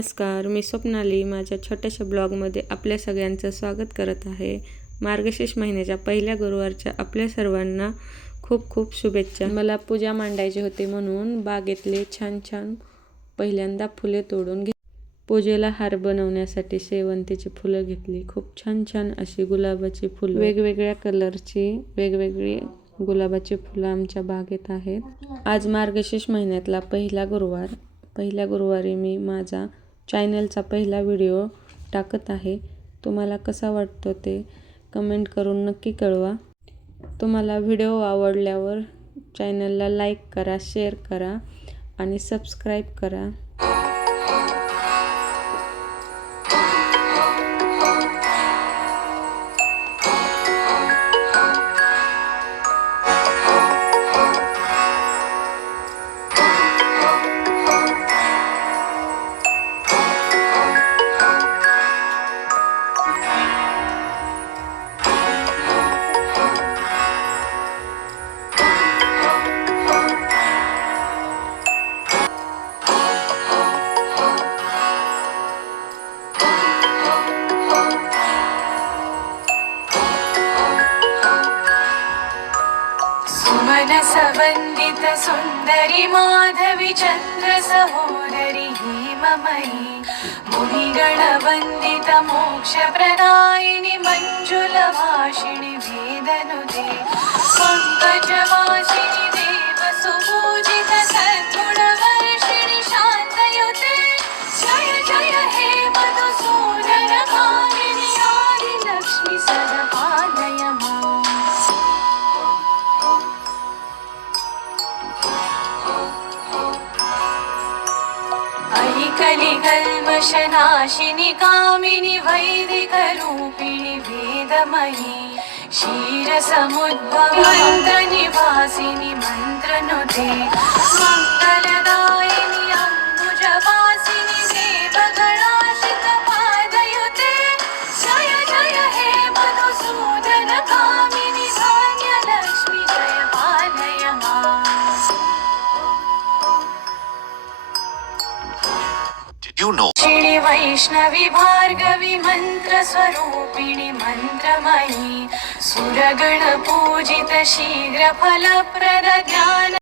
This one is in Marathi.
नमस्कार, मी स्वप्नाली माझ्या छोट्याशा ब्लॉगमध्ये आपल्या सगळ्यांचं स्वागत करत आहे। मार्गशीर्ष महिन्याच्या पहिल्या गुरुवारच्या आपल्या सर्वांना खूप खूप शुभेच्छा। मला पूजा मांडायची होती म्हणून बागेतले छान छान पहिल्यांदा फुले तोडून पूजेला हार बनवण्यासाठी शेवंतीची फुलं घेतली। खूप छान छान अशी गुलाबाची फुलं, वेगवेगळ्या कलरची वेगवेगळी गुलाबाची फुलं आमच्या बागेत आहेत। आज मार्गशीर्ष महिन्यातला पहिला गुरुवार। पहिल्या गुरुवारी मी माझा चॅनलचा पहिला व्हिडिओ टाकत आहे। तुम्हाला कसा वाटतो ते कमेंट करून नक्की कळवा। तुम्हाला व्हिडिओ आवडल्यावर चॅनलला लाईक करा, शेअर करा आणि सबस्क्राईब करा। सुमनसवन्दित सुन्दरि माधवी चन्द्र सहोदरि हेममयी मुनिगणवन्दित मोक्षप्रदायिनि मञ्जुलभाषिणि वेदनुते पङ्कजवासिनि देवसुपूजित सद्गुणवर्षिणि शान्तयुते जय जय हे मधुसूदनकामिनि आदिलक्ष्मि सदा पालय माम्। अयि कलिकल्मषनाशिनि कामिनि वैदिकरूपिणि वेदमयी क्षीरसमुद्भव मन्त्रनिवासिनि मन्त्रनुते मङ्गलदायिनि अम्बुजवासिनि देवगणाश्रितपादयुते जय जय हे मधुसूदनकामिनि धान्यलक्ष्मि जय पालय माम्। श्री वैष्णवी भार्गवी मंत्रस्वरूपिणि मंत्रमयी सुरगण पूजित शीघ्र फलप्रद ज्ञान